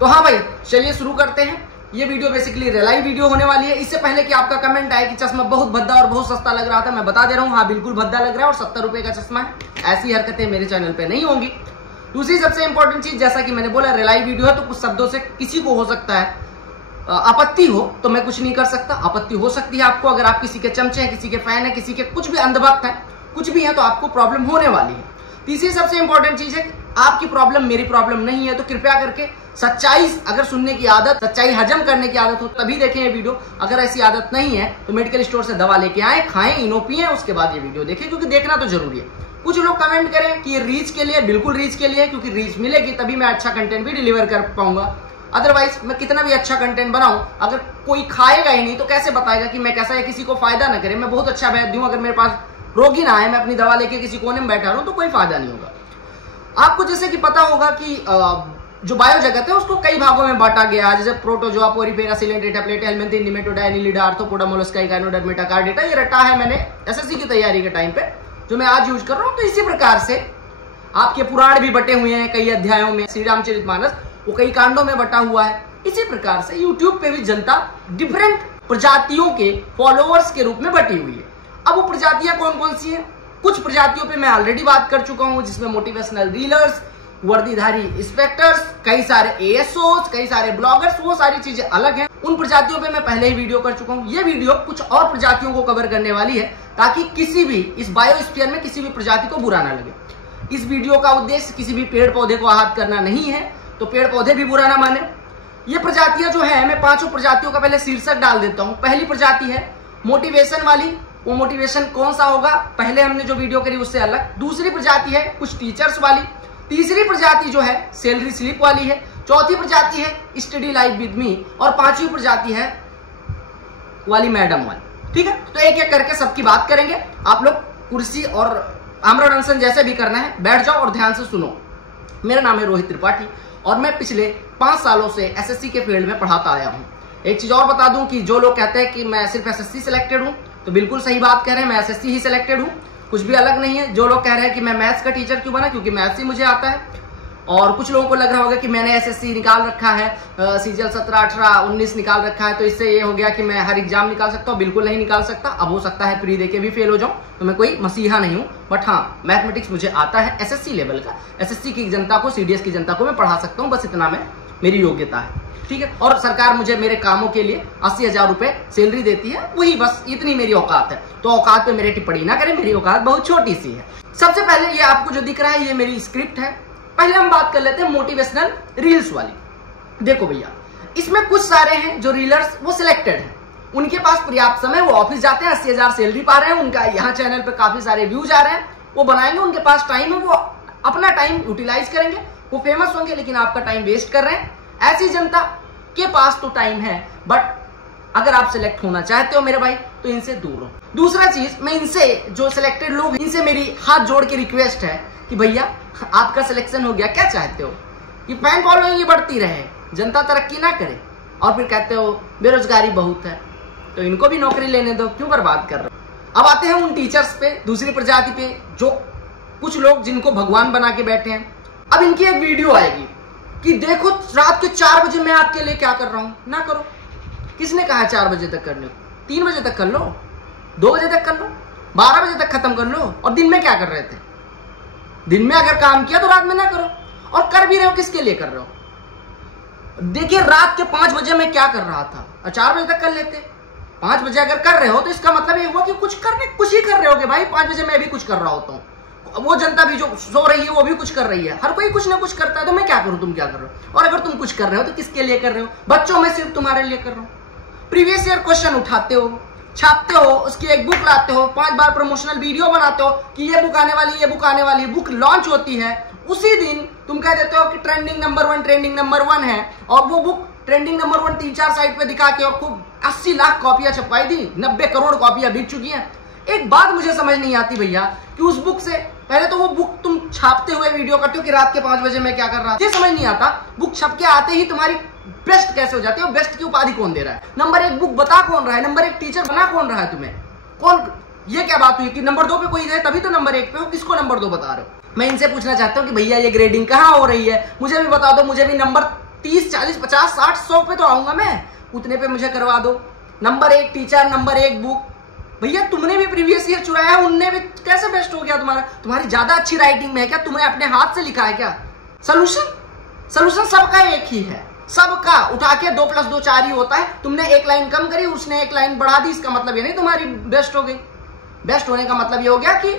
तो हाँ भाई, चलिए शुरू करते हैं। ये वीडियो बेसिकली रिलाई वीडियो होने वाली है। इससे पहले कि आपका कमेंट आए कि चश्मा बहुत भद्दा और बहुत सस्ता लग रहा था, मैं बता दे रहा हूँ, हाँ बिल्कुल भद्दा लग रहा है और 70 रुपए का चश्मा है। ऐसी हरकतें मेरे चैनल पे नहीं होंगी। दूसरी सबसे इंपॉर्टेंट चीज, जैसा कि मैंने बोला रिलाई वीडियो है, तो कुछ शब्दों से किसी को हो सकता है आपत्ति हो, तो मैं कुछ नहीं कर सकता। आपत्ति हो सकती है आपको, अगर आप किसी के चमचे हैं, किसी के फैन है, किसी के कुछ भी अंधभक्त है, कुछ भी है, तो आपको प्रॉब्लम होने वाली है। तीसरी सबसे इंपॉर्टेंट चीज है, आपकी प्रॉब्लम मेरी प्रॉब्लम नहीं है, तो कृपया करके सच्चाई अगर सुनने की आदत, सच्चाई हजम करने की आदत हो तभी देखें ये वीडियो। अगर ऐसी आदत नहीं है तो मेडिकल स्टोर से दवा लेके आए, खाएं, इनो पिए, उसके बाद ये वीडियो देखें, क्योंकि देखना तो जरूरी है। कुछ लोग कमेंट करें कि ये रीच के लिए, बिल्कुल रीच के लिए, क्योंकि रीच मिलेगी तभी मैं अच्छा कंटेंट भी डिलीवर कर पाऊंगा। अदरवाइज मैं कितना भी अच्छा कंटेंट बनाऊं, अगर कोई खाएगा ही नहीं तो कैसे बताएगा कि मैं कैसा है, किसी को फायदा ना करे। मैं बहुत अच्छा वैद्य हूं, अगर मेरे पास रोगी ना आए, मैं अपनी दवा लेके किसी कोने में बैठा रहूं तो कोई फायदा नहीं होगा। आपको जैसे कि पता होगा कि जो बायो जगत है उसको कई भागों में बांटा गया, जैसे protozoa, Porifera, Coelenterata, Platyhelminthes, Nematoda, Annelida, Arthropoda, Mollusca, Echinodermata, Chordata. ये रटा है मैंने एसएससी की तैयारी के टाइम पे, जो मैं आज यूज कर रहा हूं। तो इसी प्रकार से आपके पुराण भी बटे हुए हैं कई अध्यायों में। श्री रामचरितमानस वो कई कांडों में बटा हुआ है। इसी प्रकार से यूट्यूब पे भी जनता डिफरेंट प्रजातियों के फॉलोअर्स के रूप में बटी हुई है। अब वो प्रजातियां कौन कौन सी हैं? कुछ प्रजातियों पे मैं ऑलरेडी बात कर चुका हूं, जिसमें मोटिवेशनल रीलर्स, वर्दीधारी इंस्पेक्टर्स, कई सारे एएसओस, कई सारे ब्लॉगर्स, वो सारी चीजें अलग हैं। उन प्रजातियों पे मैं पहले ही वीडियो कर चुका हूं। ये वीडियो कुछ और प्रजातियों को कवर करने वाली है, ताकि किसी भी इस बायोस्फीयर में किसी भी प्रजाति को बुरा ना लगे। इस वीडियो का उद्देश्य किसी भी पेड़ पौधे को आहत करना नहीं है, तो पेड़ पौधे भी बुरा ना माने। ये प्रजातियां जो है, मैं 5 प्रजातियों का पहले शीर्षक डाल देता हूं। पहली प्रजाति है मोटिवेशन वाली। वो मोटिवेशन कौन सा होगा, पहले हमने जो वीडियो करी उससे अलग। दूसरी प्रजाति है कुछ टीचर्स वाली। तीसरी प्रजाति जो है सैलरी स्लिप वाली है। चौथी प्रजाति है स्टडी लाइफ विद मी, और 5वीं प्रजाति है वाली मैडम वाली। ठीक है, तो एक एक करके सबकी बात करेंगे। आप लोग कुर्सी और आमरण अनशन जैसे भी करना है बैठ जाओ और ध्यान से सुनो। मेरा नाम है रोहित त्रिपाठी और मैं पिछले 5 सालों से एसएससी के फील्ड में पढ़ाता आया हूं। एक चीज और बता दूं कि जो लोग कहते हैं कि मैं सिर्फ एसएससी सिलेक्टेड हूं, तो बिल्कुल सही बात कह रहे हैं, मैं एसएससी ही सिलेक्टेड हूं, कुछ भी अलग नहीं है। जो लोग कह रहे हैं कि मैं मैथ्स का टीचर क्यों बना, क्योंकि मैथ्स ही मुझे आता है। और कुछ लोगों को लग रहा होगा कि मैंने एसएससी निकाल रखा है, सीजीएल 17, 18, 19 निकाल रखा है, तो इससे ये हो गया कि मैं हर एग्जाम निकाल सकता हूँ। बिल्कुल नहीं निकाल सकता। अब हो सकता है प्री देके भी फेल हो जाऊं, तो मैं कोई मसीहा नहीं हूँ। बट हाँ, मैथमेटिक्स मुझे आता है एसएससी लेवल का। एसएससी की जनता को, सीडीएस की जनता को मैं पढ़ा सकता हूँ, बस इतना मैं मेरी योग्यता है। ठीक है, और सरकार मुझे मेरे कामों के लिए 80,000 रुपए सैलरी देती है, वही बस इतनी मेरी औकात है। तो औकात पे मेरी टिप्पणी ना करें, मेरी औकात बहुत छोटी सी है। सबसे पहले ये आपको जो दिख रहा है, ये मेरी स्क्रिप्ट है। पहले हम बात कर लेते हैं मोटिवेशनल रील्स वाली। देखो भैया, इसमें कुछ सारे हैं जो रीलर्स वो सिलेक्टेड हैं, उनके पास पर्याप्त समय, वो ऑफिस जाते हैं, 80,000 सैलरी पा रहे हैं, उनका यहाँ चैनल पे काफी सारे व्यूज आ रहे हैं, वो बनाएंगे, उनके पास टाइम है, वो अपना टाइम यूटिलाइज करेंगे, वो फेमस होंगे, लेकिन आपका टाइम वेस्ट कर रहे हैं। ऐसी जनता के पास तो टाइम है, बट अगर आप सिलेक्ट होना चाहते हो मेरे भाई, तो इनसे दूर हो। दूसरा चीज, मैं इनसे, जो सिलेक्टेड लोग, इनसे मेरी हाथ जोड़ के रिक्वेस्ट है कि भैया आपका सिलेक्शन हो गया, क्या चाहते हो कि फैन फॉलोइंग ये बढ़ती रहे, जनता तरक्की ना करे, और फिर कहते हो बेरोजगारी बहुत है, तो इनको भी नौकरी लेने दो, क्यों बर्बाद कर रहे हो। अब आते हैं उन टीचर्स पे, दूसरी प्रजाति पे, जो कुछ लोग जिनको भगवान बना के बैठे हैं। अब इनकी एक वीडियो आएगी कि देखो रात के 4 बजे मैं आपके लिए क्या कर रहा हूं। ना करो। किसने कहा 4 बजे तक करने को? 3 बजे तक कर लो, 2 बजे तक कर लो, 12 बजे तक खत्म कर लो। और दिन में क्या कर रहे थे? दिन में अगर काम किया तो रात में ना करो। और कर भी रहे हो, किसके लिए कर रहे हो? देखिए, रात के 5 बजे मैं क्या कर रहा था, और 4 बजे तक कर लेते। 5 बजे अगर कर रहे हो तो इसका मतलब ये हुआ कि कुछ ही कर रहे हो भाई। 5 बजे मैं भी कुछ कर रहा होता हूँ, वो जनता भी जो सो रही है वो भी कुछ कर रही है, हर कोई कुछ ना कुछ करता है, तो मैं क्या करूं, तुम क्या कर रहे हो? और अगर तुम कुछ कर रहे हो तो किसके लिए कर रहे हो? बच्चों में सिर्फ तुम्हारे लिए कर रहे हो। प्रीवियस ईयर क्वेश्चन उठाते हो, छापते हो, उसकी एक बुक लाते हो, 5 बार प्रमोशनल वीडियो बनाते हो कि ये बुक आने वाली, ये बुक आने वाली। बुक लॉन्च होती है, उसी दिन तुम कह देते हो कि ट्रेंडिंग नंबर 1 है, और वो बुक ट्रेंडिंग नंबर 1 3-4 साइट पे दिखा के और खूब 80 लाख कॉपियां छपवाई दी, 90 करोड़ कॉपियां बिक चुकी हैं। एक बात मुझे समझ नहीं आती भैया कि उस बुक से, पहले तो वो बुक तुम छापते हुए वीडियो करते हो कि रात के 5 बजे मैं क्या कर रहा था, ये समझ नहीं आता। बुक छप के आते ही तुम्हारी बेस्ट कैसे हो जाती है? बेस्ट की उपाधि कौन दे रहा है? नंबर 1 बुक बता कौन रहा है? नंबर 1 टीचर बना कौन रहा है तुम्हें? कौन? ये क्या बात हुई कि नंबर 2 पे कोई है तभी तो नंबर 1 पे हो? किसको नंबर 2 बता रहे हो? मैं इनसे पूछना चाहता हूँ कि भैया ये ग्रेडिंग कहाँ हो रही है, मुझे भी बता दो, मुझे भी नंबर 30, 40, 50, 60, 100 पे तो आऊंगा मैं, उतने पे मुझे करवा दो। Number 1 teacher, number 1 book. भैया तुमने भी प्रीवियस ईयर चुराया, उनने भी कैसे बेस्ट हो गया तुम्हारा? तुम्हारी ज्यादा अच्छी राइटिंग में है क्या? तुमने अपने हाथ से लिखा है क्या? सोल्यूशन सबका एक ही है, सबका उठा के 2 + 2 4 ही होता है। तुमने एक लाइन कम करी, उसने एक लाइन बढ़ा दी, इसका मतलब ये नहीं तुम्हारी बेस्ट हो गई। बेस्ट होने का मतलब ये हो गया कि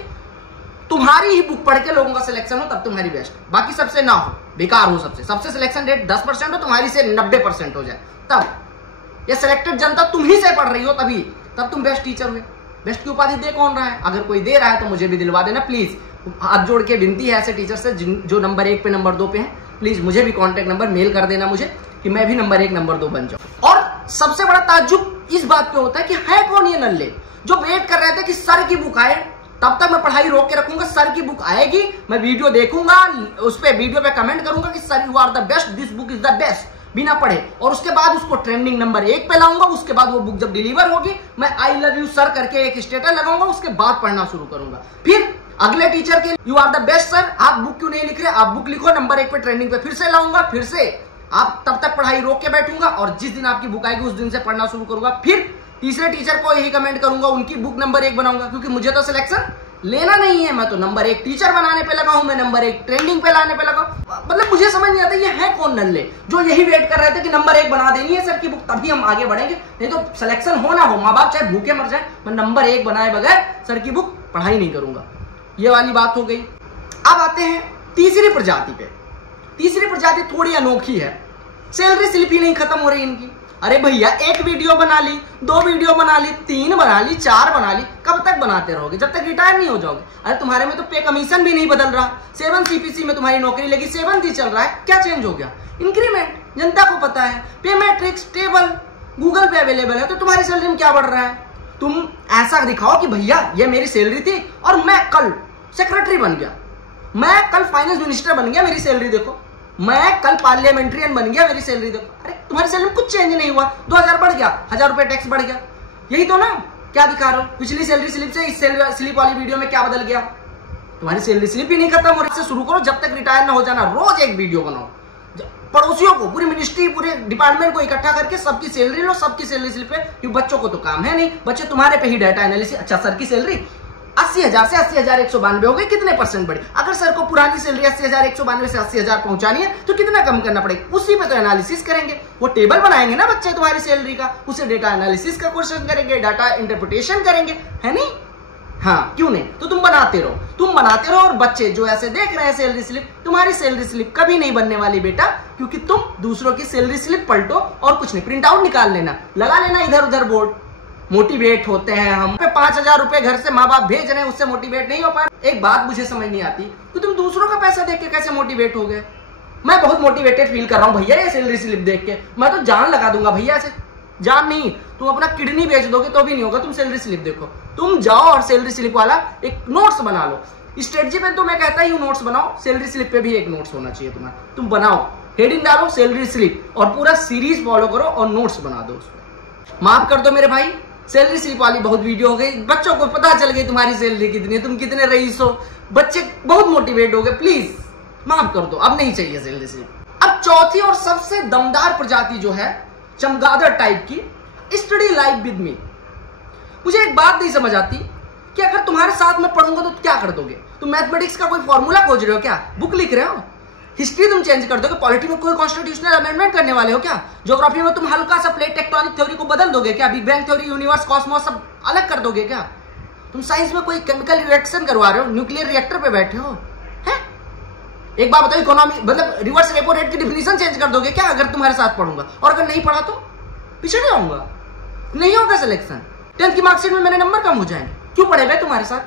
तुम्हारी ही बुक पढ़ के लोगों का सिलेक्शन हो, तब तुम्हारी बेस्ट, बाकी सबसे ना हो, बेकार हो, सबसे सिलेक्शन रेट 10% हो, तुम्हारी से 90% हो जाए, तब ये सिलेक्टेड जनता तुम ही से पढ़ रही हो, तभी तब तुम बेस्ट टीचर हुए। बेस्ट की उपाधि दे कौन रहा है? अगर कोई दे रहा है तो मुझे भी दिलवा देना प्लीज। हाथ जोड़ के विनती है ऐसे टीचर से जो नंबर 1 पे नंबर 2 पे हैं, प्लीज मुझे भी कॉन्टेक्ट नंबर मेल कर देना मुझे, कि मैं भी नंबर 1 नंबर 2 बन जाऊं। और सबसे बड़ा ताज्जुब इस बात पे होता है कि है कौन ये नल्ले जो वेट कर रहे थे कि सर की बुक आए, तब तक मैं पढ़ाई रोक के रखूंगा, सर की बुक आएगी, मैं वीडियो देखूंगा, उस पे वीडियो पे कमेंट करूंगा कि sir you are the best, this book is the best, बिना पढ़े, और उसके बाद उसको ट्रेंडिंग नंबर 1 पे लाऊंगा। उसके बाद वो बुक जब डिलीवर होगी, मैं आई लव यू सर करके एक स्टेटस लगाऊंगा, उसके बाद पढ़ना शुरू करूंगा। फिर अगले टीचर के you are the best sir, आप बुक क्यों नहीं लिख रहे, आप बुक लिखो, नंबर 1 पे ट्रेंडिंग पे फिर से लाऊंगा, फिर से आप तब तक पढ़ाई रोक के बैठूंगा, और जिस दिन आपकी बुक आएगी उस दिन से पढ़ना शुरू करूंगा। फिर तीसरे टीचर को यही कमेंट करूंगा, उनकी बुक नंबर 1 बनाऊंगा, क्योंकि मुझे तो सिलेक्शन लेना नहीं है, मैं तो नंबर 1 टीचर बनाने पे लगा हूं, मैं नंबर 1 ट्रेंडिंग पे लाने पे लगा। मतलब मुझे समझ नहीं आता ये है कौन नल्ले जो यही वेट कर रहे थे कि नंबर 1 बना देनी है सर की बुक, तभी हम आगे बढ़ेंगे, नहीं तो सिलेक्शन हो ना हो, माँ बाप चाहे भूखे मर जाए, मैं नंबर 1 बनाए बगैर सर की बुक पढ़ाई नहीं करूंगा। ये वाली बात हो गई। अब आते हैं तीसरी प्रजाति पे। तीसरी प्रजाति थोड़ी अनोखी है, सैलरी स्लिप ही नहीं खत्म हो रही इनकी। अरे भैया 1 वीडियो बना ली, 2 वीडियो बना ली, 3 बना ली, 4 बना ली, कब तक बनाते रहोगे? जब तक रिटायर नहीं हो जाओगे। अरे तुम्हारे में तो पे कमीशन भी नहीं बदल रहा, 7 CPC में तुम्हारी नौकरी लगी, 7 ही चल रहा है, क्या चेंज हो गया? इंक्रीमेंट, जनता को पता है, पे मैट्रिक्स टेबल गूगल पे अवेलेबल है, तो तुम्हारी सैलरी में क्या बढ़ रहा है? तुम ऐसा दिखाओ कि भैया ये मेरी सैलरी थी और मैं कल सेक्रेटरी बन गया, मैं कल फाइनेंस मिनिस्टर बन गया, मेरी सैलरी देखो, मैं कल पार्लियामेंट्रियन बन गया, मेरी सैलरी देखो। अरे तुम्हारी सैलरी में कुछ चेंज नहीं हुआ, 2000 बढ़ गया, 1000 रुपए टैक्स बढ़ गया, यही तो ना? क्या दिखा रहे हो? पिछली सैलरी स्लिप से इस सैलरी स्लिप वाली वीडियो में क्या बदल गया? तुम्हारी सैलरी स्लिप ही नहीं खत्म हो रही। से शुरू करो, जब तक रिटायर ना हो जाना, रोज एक वीडियो बनाओ, पड़ोसियों को, पूरी मिनिस्ट्री, पूरे डिपार्टमेंट को इकट्ठा करके सबकी सैलरी लो, सबकी सैलरी स्लिप पे, क्योंकि बच्चों को तो काम है नहीं, बच्चे तुम्हारे पे ही डाटा एनालिसिस। अच्छा सर की सैलरी 80,000 से 80,192 हो गई, कितने % बढ़ी? अगर सर को पुरानी सैलरी 80,192 से 80,000 पहुंचानी है तो कितना कम करना पड़ेगा? उसी पे तो एनालिसिस करेंगे, वो टेबल बनाएंगे ना बच्चे तुम्हारी सैलरी का, उसे डेटा एनालिसिस का क्वेश्चन करेंगे, डाटा इंटरप्रिटेशन करेंगे, है नहीं? हाँ क्यों नहीं? तो तुम बनाते रहो, और बच्चे जो ऐसे देख रहे हैं सैलरी स्लिप, तुम्हारी सैलरी स्लिप कभी नहीं बनने वाली बेटा, क्योंकि तुम दूसरों की सैलरी स्लिप पलटो और कुछ नहीं, प्रिंट आउट निकाल लेना, लगा लेना इधर उधर बोर्ड। मोटिवेट होते हैं हम पे 5,000 रुपए घर से माँ बाप भेज रहे हैं, उससे मोटिवेट नहीं हो पा रहे। एक बात मुझे समझ नहीं आती, तो तुम दूसरों का पैसा देख के कैसे मोटिवेट हो गए? मैं बहुत मोटिवेटेड फील कर रहा हूँ भैया ये सैलरी स्लिप देख के, मैं तो जान लगा दूंगा भैया ऐसे। जान नहीं, तुम अपना किडनी बेच दोगे तो भी नहीं होगा, तुम सैलरी स्लिप देखो। तुम जाओ और सैलरी स्लिप वाला एक नोट्स बना लो, स्ट्रेटजी पे तो मैं कहता ही नोट्स बनाओ, सैलरी स्लिप पे भी एक नोट्स होना चाहिए तुम्हारा। तुम बनाओ, हेडिंग डालो सैलरी स्लिप और पूरा सीरीज फॉलो करो और नोट्स बना दो उसमें। माफ कर दो मेरे भाई, सैलरी स्लिप वाली बहुत वीडियो हो गई, बच्चों को पता चल गई तुम्हारी सैलरी कितनी है, तुम कितने रईस हो, बच्चे बहुत मोटिवेट हो गए, प्लीज माफ कर दो, अब नहीं चाहिए सैलरी स्लिप। अब चौथी और सबसे दमदार प्रजाति जो है चमगादड़ टाइप की, स्टडी लाइफ विद मी। मुझे एक बात नहीं समझ आती कि अगर तुम्हारे साथ में पढ़ूंगा तो क्या कर दोगे? तुम मैथमेटिक्स का कोई फॉर्मूला खोज रहे हो क्या? बुक लिख रहे हो? हिस्ट्री तुम चेंज कर दोगे? पॉलिटी में कोई कॉन्स्टिट्यूशनल अमेंडमेंट करने वाले हो क्या? ज्योग्राफी में तुम हल्का सा प्लेट टेक्टोनिक थ्योरी को बदल दोगे क्या? Big bang theory, universe, Cosmos सब अलग कर दोगे क्या? तुम साइंस में कोई केमिकल रिएक्शन करवा रहे हो, न्यूक्लियर रिएक्टर पे बैठे हो हैं? एक बात बताओ, इकोनॉमी मतलब रिवर्स रेपो रेट की डिफिनीशन चेंज कर दोगे क्या अगर तुम्हारे साथ पढ़ूंगा? और अगर नहीं पढ़ा तो पिछड़ जाऊंगा, नहीं होगा सिलेक्शन, 10th की मार्कशीट में मेरे नंबर कम हो जाएंगे। क्यों पढ़े भाई तुम्हारे साथ?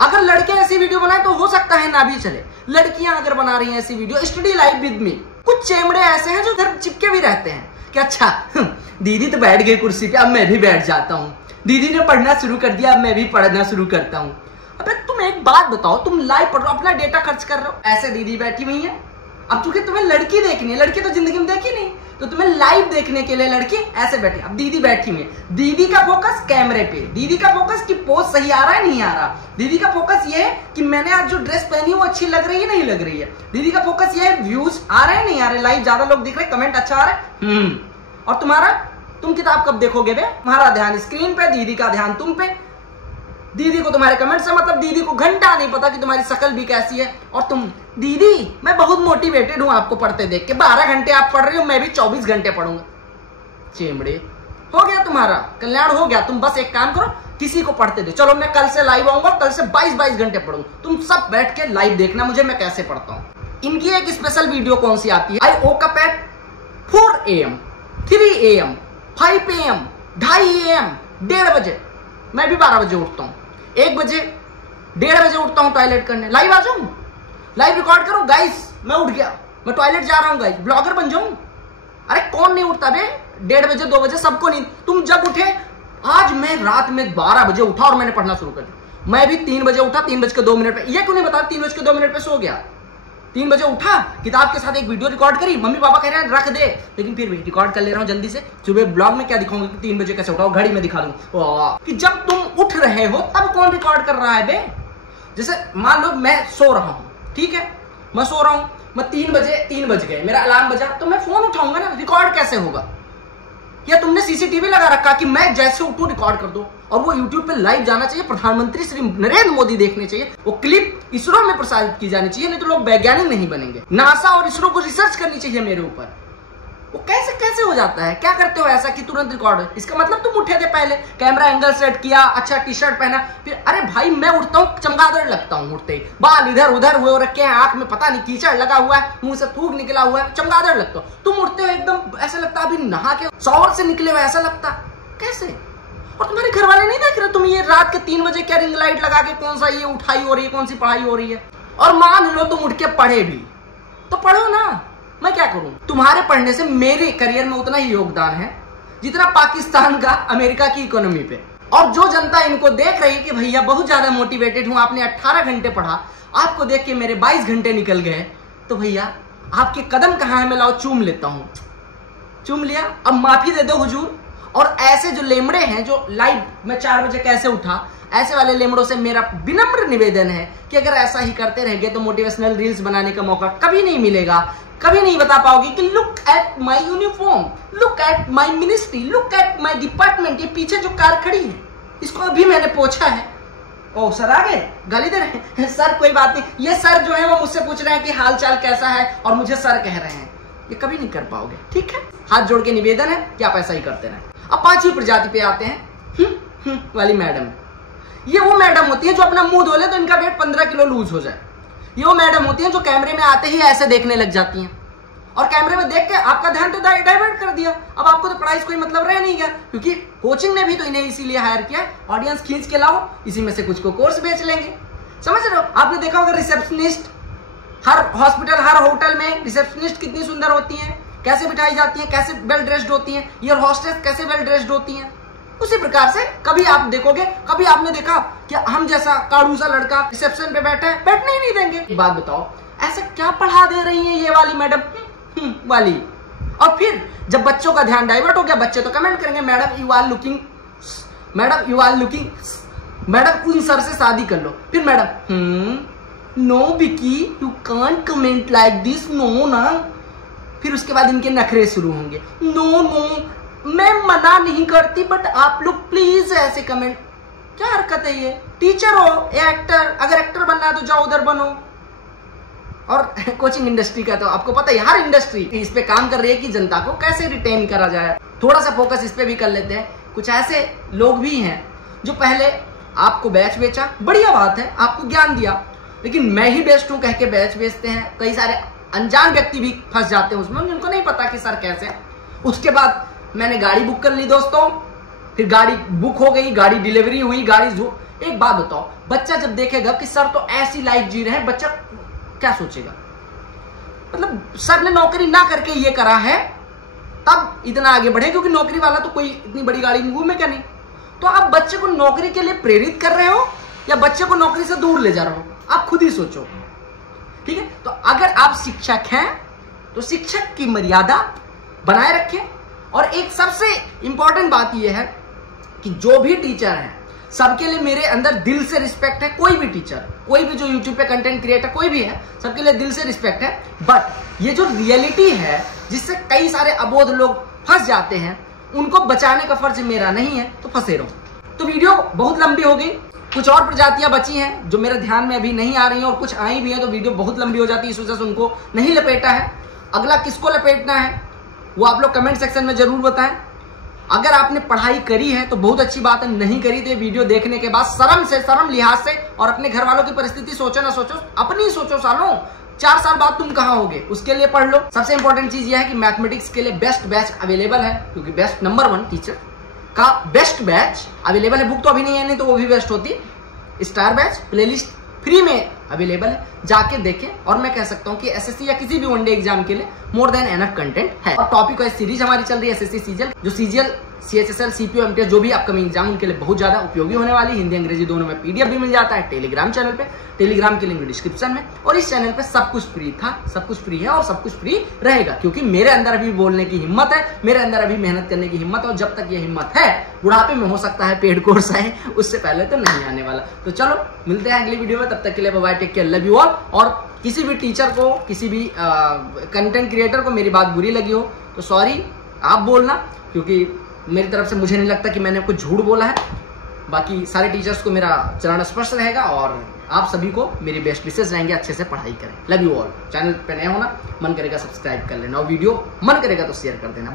अगर लड़के ऐसी वीडियो बनाए तो हो सकता है ना भी चले, लड़कियां अगर बना रही हैं ऐसी video study life with me, कुछ चेमड़े ऐसे हैं जो घर चिपके भी रहते हैं कि अच्छा दीदी तो बैठ गई कुर्सी पे, अब मैं भी बैठ जाता हूँ, दीदी ने पढ़ना शुरू कर दिया, अब मैं भी पढ़ना शुरू करता हूँ। अबे तुम एक बात बताओ, तुम लाइव पढ़ रहे हो, अपना डेटा खर्च कर रहे हो, ऐसे दीदी बैठी हुई है, अब चूंकि तुम्हें लड़की देखनी है, लड़की तो जिंदगी में देखी नहीं, तो तुम्हें लाइव देखने के लिए लड़की ऐसे बैठी। अब दीदी बैठी हुई है, दीदी का फोकस कैमरे पे, दीदी का फोकस कि पोज सही आ रहा है नहीं आ रहा, दीदी का फोकस ये है कि मैंने आज जो ड्रेस पहनी है वो अच्छी लग रही है नहीं लग रही है, दीदी का फोकस ये है व्यूज आ रहे हैं नहीं आ रहे, लाइव ज्यादा लोग दिख रहे, कमेंट अच्छा आ रहा है। और तुम्हारा, तुम किताब कब देखोगे बे? तुम्हारा ध्यान स्क्रीन पे, दीदी का ध्यान तुम पे, दीदी को तुम्हारे कमेंट से मतलब, दीदी को घंटा नहीं पता कि तुम्हारी शक्ल भी कैसी है। और तुम, दीदी मैं बहुत मोटिवेटेड हूं आपको पढ़ते देख के, 12 घंटे आप पढ़ रही हो, मैं भी 24 घंटे पढ़ूंगा। चेमड़े, हो गया तुम्हारा कल्याण हो गया। तुम बस एक काम करो, किसी को पढ़ते दो। चलो मैं कल से लाइव आऊंगा, कल से 22 घंटे पढ़ूंगा, तुम सब बैठ के लाइव देखना मुझे मैं कैसे पढ़ता हूँ। इनकी एक स्पेशल वीडियो कौन सी आती है, आई woke up at 4 AM, 3 AM, 5 AM, 2:30 AM, 1:30 बजे। मैं भी 12 बजे उठता हूँ, 1 बजे, 1:30 बजे उठता हूँ टॉयलेट करने। लाइव आ जाऊँ, लाइव रिकॉर्ड करूँ, गाइस मैं उठ गया, मैं टॉयलेट जा रहा हूँ गाइस, ब्लॉगर बन जाऊँ। अरे कौन नहीं उठता बे 1:30 बजे 2 बजे, सबको नहीं। तुम जब उठे, आज मैं रात में 12 बजे उठा और मैंने पढ़ना शुरू कर दिया। मैं भी 3 बजे उठा, 3:02 पे, ये क्यों नहीं बता, 3:02 पे सो गया, 3 बजे उठा, किताब के साथ एक वीडियो रिकॉर्ड करी, मम्मी पापा कह रहे हैं रख दे, लेकिन फिर भी रिकॉर्ड कर ले रहा हूं जल्दी से। सुबह ब्लॉग में क्या दिखाऊंगा कि 3 बजे कैसे उठाओ, घड़ी में दिखा दूंगा कि जब तुम उठ रहे हो तब कौन रिकॉर्ड कर रहा है बे। जैसे मान लो मैं सो रहा हूं, ठीक है, मैं सो रहा हूं, मैं 3 बज गए, मेरा अलार्म बजा, तो मैं फोन उठाऊंगा ना, रिकॉर्ड कैसे होगा? या तुमने सीसीटीवी लगा रखा कि मैं जैसे उठूं रिकॉर्ड कर दो, और वो यूट्यूब पे लाइव जाना चाहिए, प्रधानमंत्री श्री नरेंद्र मोदी देखने चाहिए, वो क्लिप इसरो में प्रसारित की जानी चाहिए, नहीं तो लोग वैज्ञानिक नहीं बनेंगे। नासा और इसरो को रिसर्च करनी चाहिए मेरे ऊपर। वो कैसे हो जाता है? क्या करते हो ऐसा कि तुरंत रिकॉर्ड? इसका मतलब तुम उठे थे पहले, कैमरा एंगल सेट किया, अच्छा टी शर्ट पहना, फिर अरे भाई मैं उठता हूँ चमगादड़ लगता हूँ उठते ही, बाल इधर उधर हुए रखे हैं, आंख में पता नहीं कीचड़ लगा हुआ है, मुंह से थूक निकला हुआ है, चमगादड़ लगता हूँ। तुम उठते हो एकदम ऐसा लगता अभी नहा के शॉवर से निकले हो ऐसा लगता, कैसे? और तुम्हारे घर वाले नहीं देख रहे तुम ये रात के 3 बजे क्या रिंग लाइट लगा के कौन सा ये उठाई हो रही है, कौन सी पढ़ाई हो रही है? और मान लो तुम उठ के पढ़े भी, तो पढ़ो ना, मैं क्या करूं? तुम्हारे पढ़ने से मेरे करियर में उतना ही योगदान है जितना पाकिस्तान का अमेरिका की इकोनॉमी पे। और जो जनता इनको देख रही है कि भैया बहुत ज्यादा मोटिवेटेड हूं, आपने 18 घंटे पढ़ा, आपको देख के मेरे 22 घंटे निकल गए, तो भैया आपके कदम कहां है, मैं लाओ चूम लेता हूं। चूम लिया, अब माफी दे दो हुजूर। और ऐसे जो लेमड़े हैं जो लाइव मैं 4 बजे कैसे उठा, ऐसे वाले लेमड़ों से मेरा विनम्र निवेदन है कि अगर ऐसा ही करते रहेंगे तो मोटिवेशनल रील्स बनाने का मौका कभी नहीं मिलेगा, कभी नहीं बता पाओगे कि look at my uniform, look at my ministry, look at my department. ये पीछे जो कार खड़ी है इसको अभी मैंने पोछा है। ओ सर आ गए, गाली दे रहे हैं? सर कोई बात नहीं, ये सर जो है वो मुझसे पूछ रहे हैं कि हाल चाल कैसा है और मुझे सर कह रहे हैं, ये कभी नहीं कर पाओगे, ठीक है? हाथ जोड़ के निवेदन है कि आप ऐसा ही करते रहें। अब 5वीं प्रजाति पे आते हैं, वाली मैडम। ये वो मैडम होती है जो अपना मुंह धो ले तो इनका वेट 15 किलो लूज हो जाए। ये वो मैडम होती है जो कैमरे में आते ही ऐसे देखने लग जाती हैं, और कैमरे में देख के आपका ध्यान तो डाइवर्ट कर दिया। अब आपको तो पढ़ाई से कोई मतलब रह नहीं गया, क्योंकि कोचिंग ने भी तो इन्हें इसीलिए हायर किया, ऑडियंस खींच के लाओ, इसी में से कुछ को कोर्स बेच लेंगे। समझ रहे हो? आपने देखा होगा रिसेप्शनिस्ट, हर हॉस्पिटल हर होटल में रिसेप्शनिस्ट कितनी सुंदर होती हैं, कैसे बिठाई जाती हैं, कैसे वेल ड्रेस्ड होती हैं, एयर होस्टेस कैसे वेल ड्रेस्ड होती हैं। उसी प्रकार से कभी आप देखोगे, कभी आपने देखा कि हम जैसा काड़ू सा लड़का रिसेप्शन पे बैठा है, बैठने ही नहीं देंगे। बात बताओ, ऐसा क्या पढ़ा दे रही है ये वाली मैडम वाली? और फिर जब बच्चों का ध्यान डाइवर्ट हो गया, बच्चे तो कमेंट करेंगे madam you are looking, madam you are looking, madam उन सर से शादी कर लो। फिर madam no Vicky you can't comment like this, no ना। फिर उसके बाद इनके नखरे शुरू होंगे, नो नो मैं मना नहीं करती बट आप लोग प्लीज ऐसे कमेंट। क्या हरकत है ये? टीचर हो या एक्टर? अगर एक्टर बनना है तो जाओ उधर बनो। और कोचिंग इंडस्ट्री का तो आपको पता है, हर इंडस्ट्री इस पे काम कर रही है कि जनता को कैसे रिटेन करा जाए। थोड़ा सा फोकस इस पे भी कर लेते हैं। कुछ ऐसे लोग भी हैं जो पहले आपको बैच बेचा, बढ़िया बात है, आपको ज्ञान दिया, लेकिन मैं ही बेस्ट हूं कह के बैच बेचते हैं। कई सारे अनजान व्यक्ति भी फंस जाते हैं उसमें, उनको नहीं पता कि सर कैसे। उसके बाद मैंने गाड़ी बुक कर ली दोस्तों, फिर गाड़ी बुक हो गई, गाड़ी डिलीवरी हुई, गाड़ी एक बात बताओ, बच्चा जब देखेगा कि सर तो ऐसी लाइफ जी रहे हैं, बच्चा क्या सोचेगा? मतलब सर ने नौकरी ना करके ये करा है तब इतना आगे बढ़े, क्योंकि नौकरी वाला तो कोई इतनी बड़ी गाड़ी में क्या नहीं। तो आप बच्चे को नौकरी के लिए प्रेरित कर रहे हो या बच्चे को नौकरी से दूर ले जा रहे हो? आप खुद ही सोचो। ठीक है। तो अगर आप शिक्षक हैं तो शिक्षक की मर्यादा बनाए रखें। और एक सबसे इंपॉर्टेंट बात यह है कि जो भी टीचर है सबके लिए मेरे अंदर दिल से रिस्पेक्ट है। कोई भी टीचर, कोई भी जो यूट्यूब पे कंटेंट क्रिएटर कोई भी है, सबके लिए दिल से रिस्पेक्ट है। बट ये जो रियलिटी है जिससे कई सारे अबोध लोग फंस जाते हैं, उनको बचाने का फर्ज मेरा नहीं है, तो फंसे रहो। तो वीडियो बहुत लंबी हो गई। कुछ और प्रजातियां बची हैं जो मेरे ध्यान में अभी नहीं आ रही हैं और कुछ आई भी हैं, तो वीडियो बहुत लंबी हो जाती है, इस वजह से उनको नहीं लपेटा है। अगला किसको लपेटना है वो आप लोग कमेंट सेक्शन में जरूर बताएं। अगर आपने पढ़ाई करी है तो बहुत अच्छी बात है, नहीं करी तो ये वीडियो देखने के बाद शर्म लिहाज से और अपने घर वालों की परिस्थिति सोचो ना सोचो, अपनी सोचो। सालों 4 साल बाद तुम कहां होगे उसके लिए पढ़ लो। सबसे इंपॉर्टेंट चीज यह है कि मैथमेटिक्स के लिए बेस्ट बैच अवेलेबल है, क्योंकि बेस्ट नंबर 1 टीचर का बेस्ट बैच अवेलेबल है। बुक तो अभी नहीं है, नहीं तो वो भी बेस्ट होती। स्टार बैच प्लेलिस्ट फ्री में अवेलेबल है, जाके देखें। और मैं कह सकता हूं कि एसएससी या किसी भी वनडे एग्जाम के लिए मोर देन एनफ कंटेंट है। और टॉपिक वाइज सीरीज हमारी चल रही है एसएससी सीजीएल, जो सीजीएल सीएचएसएल सीपीओ एमटीएस जो भी अपकमिंग एग्जाम उनके लिए बहुत ज्यादा उपयोगी होने वाली। हिंदी अंग्रेजी दोनों में पीडीएफ भी मिल जाता है टेलीग्राम चैनल पे। टेलीग्राम की लिंक डिस्क्रिप्शन में। और इस चैनल पे सब कुछ फ्री था, सब कुछ फ्री है और सब कुछ फ्री रहेगा, क्योंकि मेरे अंदर अभी बोलने की हिम्मत है, मेरे अंदर अभी मेहनत करने की हिम्मत है। और जब तक ये हिम्मत है, बुढ़ापे में हो सकता है पेड कोर्स आए, उससे पहले तो नहीं आने वाला। तो चलो मिलते हैं अगली वीडियो में, तब तक के लिए bye bye, take care, love you all. और किसी भी टीचर को, किसी भी कंटेंट क्रिएटर को मेरी बात बुरी लगी हो तो सॉरी आप बोलना, क्योंकि मेरी तरफ से मुझे नहीं लगता कि मैंने कुछ झूठ बोला है। बाकी सारे टीचर्स को मेरा चरण स्पर्श रहेगा और आप सभी को मेरी बेस्ट विशेष रहेंगे, अच्छे से पढ़ाई करें। Love you all. चैनल पे नए होना, मन करेगा सब्सक्राइब कर लेना और वीडियो मन करेगा तो शेयर कर देना।